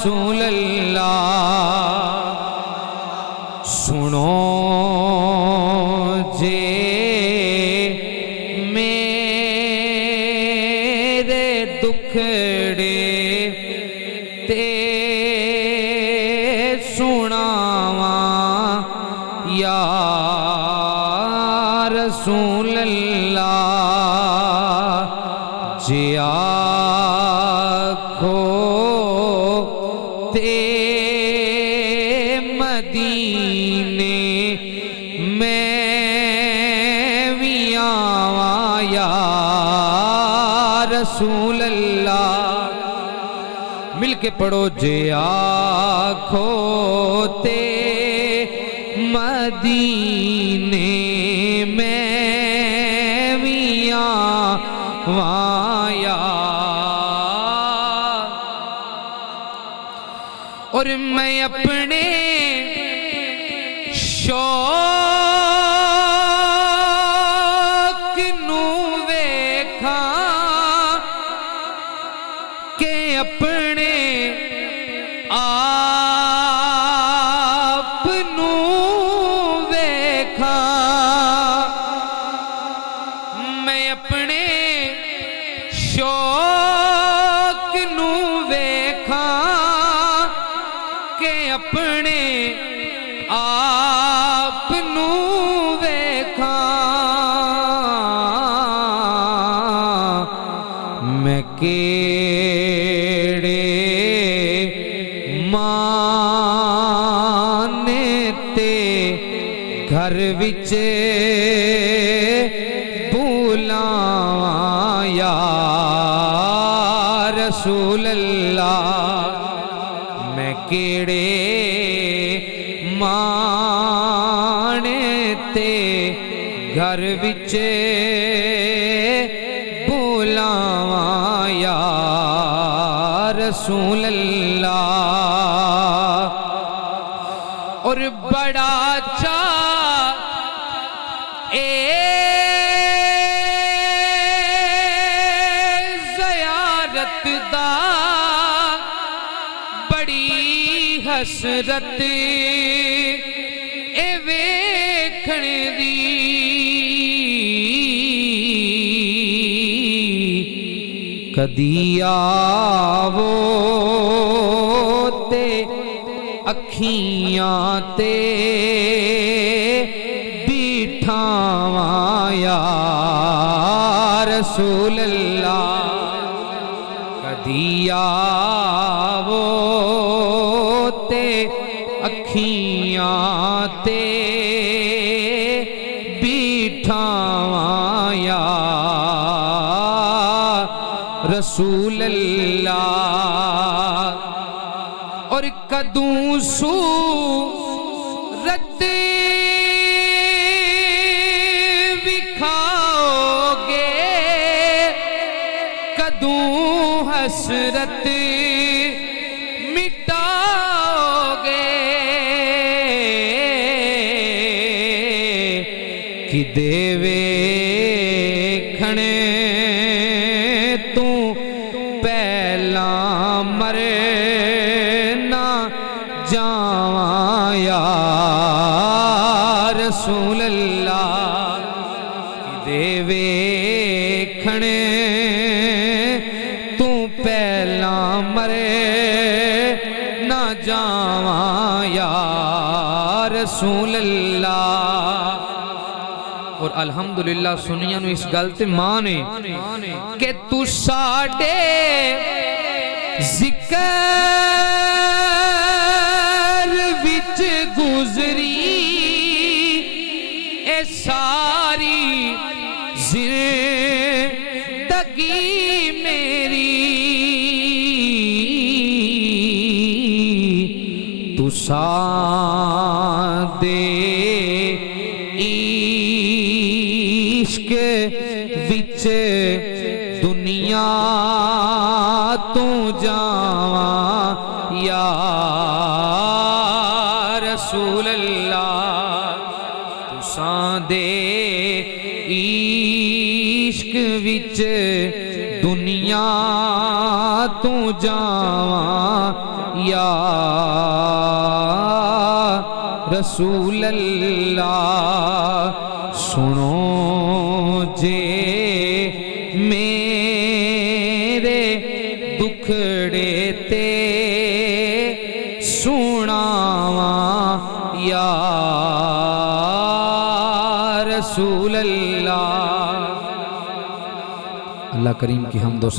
رسول اللہ سنو جے میرے دکھڑے تے سناواں یا رسول اللہ جے آکھو تے مدینے میں بھی آواں یا رسول اللہ مل کے پڑھو جے آکھو تے مدینے میں بھی آواں یا اور میں اپنے شوق نو ویکھاں کہ اپنے آپ نو ویکھاں میں اپنے شوق نو ویکھاں کہ اپنے آپ نو ویکھاں میں کیڑے مانے تے گھر وچ بولاواں یا رسول اللہ میں کیڑے مانے تے گھر وچ بولاواں یا رسول اللہ اور بڑا چاہ زیارت دا بڑی حسرت اے ویکھن دی کدی آوو تے اکھیاں تے بیٹھاواں یا رسول اللہ کدی آوو تے اکھیاں تے بیٹھاواں یا رسول اللہ اور کدوں صورت وکھاؤ گے کدوں حسرت مٹاؤ گے کدے ویکھنے تو پہلا مرنا جاواں یا رسول اللہ کدے ویکھنے تو پہلا مرنا جاواں یا رسول اللہ اور الحمدللہ سنیاں نو اس گلتے مانے کہ تو ساڑے ذکر وچ گزری اے ساری زندگی میری تو سادے عشق وچ دنیا تو جاواں یا رسول اللہ تساں دے عشق وچ دنیا تو جاواں یا رسول اللہ سنو جے میرے دکھڑے تے سناواں یا رسول اللہ۔ اللہ کریم کی حمد و